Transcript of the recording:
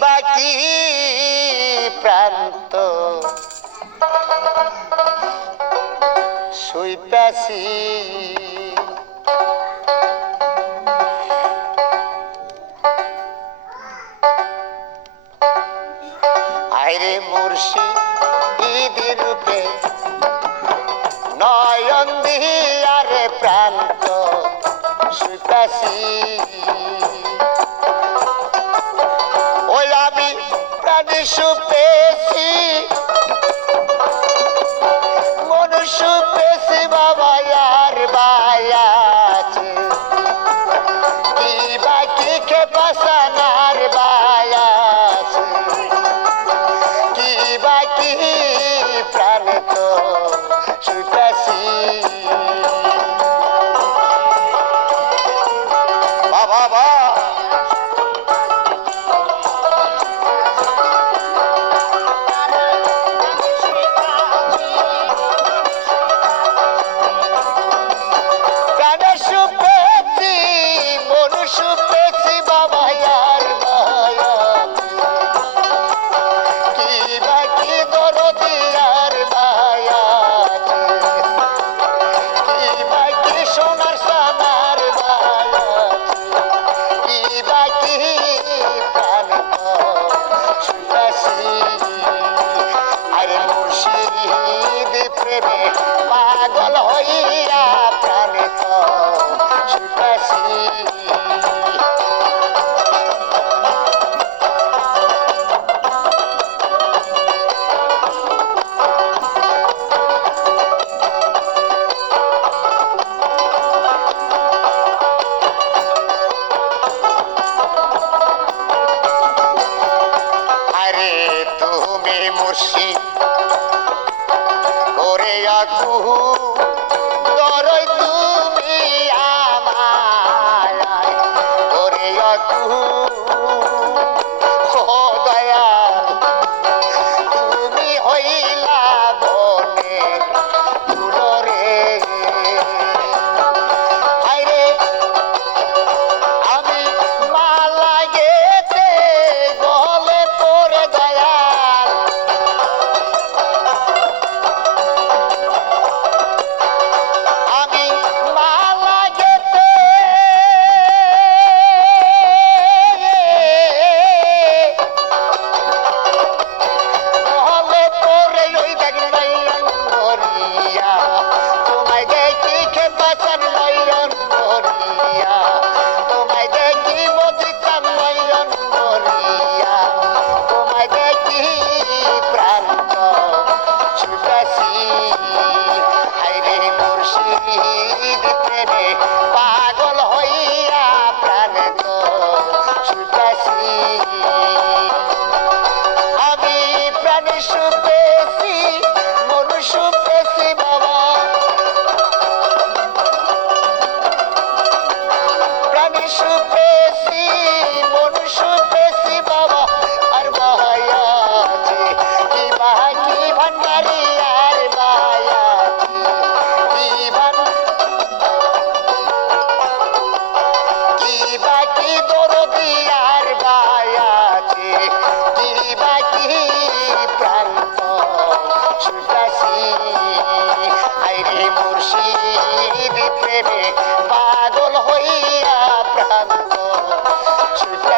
বাকি প্রান্ত শুইতাছি আইরে মুর্শিদ রূপে নয়ন দিয়ারে প্রান্ত শুইতাছি ওই আমি প্রাণী শুপেছি মনুষ্য পেছি বাবা আর বায়াছে কি বাকি খেপাসানার বায়াছে কি বাকি প্রাণ তো শুইতাছি বাবা শুপেছি বাবা আর কি বাকি দরদি আর কি বাকি সোনার সানার কি বাকি প্রাণ শুইতাছি আরে মুর্শিদ প্রেমে পাগল হইয়া প্রাণ শুইতাছি তুমি মুর্শিদ করে আকু দরই তুমি আমায় করে আকু ও দয়াল তুমি হইলা বনে ফুলরে আইরে আমি মালা গেতে গলে পড়ে দয়াল আমি মালা গেতে গলে পড়ে ওই দেখ নয়ন ভরিয়া তোমায় দেখি খেপাচার নয়ন ভরিয়া তোমায় দেখি মজিতাম নয়ন ভরিয়া তোমায় দেখি প্রান্ত শুইতাছি হাইরে মুর্শিদ প্রেমে পাগল হইয়া প্রাণ তো শুইতাছি আমি প্রাণ শুপেছি মনুষ্য পেছি বাবা প্রাণী শুপেছি মনুষ্য পেছি বাবা আর বায়াছে কি বাকি ভান্ডারি আর বায়াছে কি বাকি দরদি আর বায়াছে কি বাকি প্রান্ত শুইতাছি আইরে মুর্শিদ প্রেমে পাগল হইয়া প্রান্ত শুইতাছি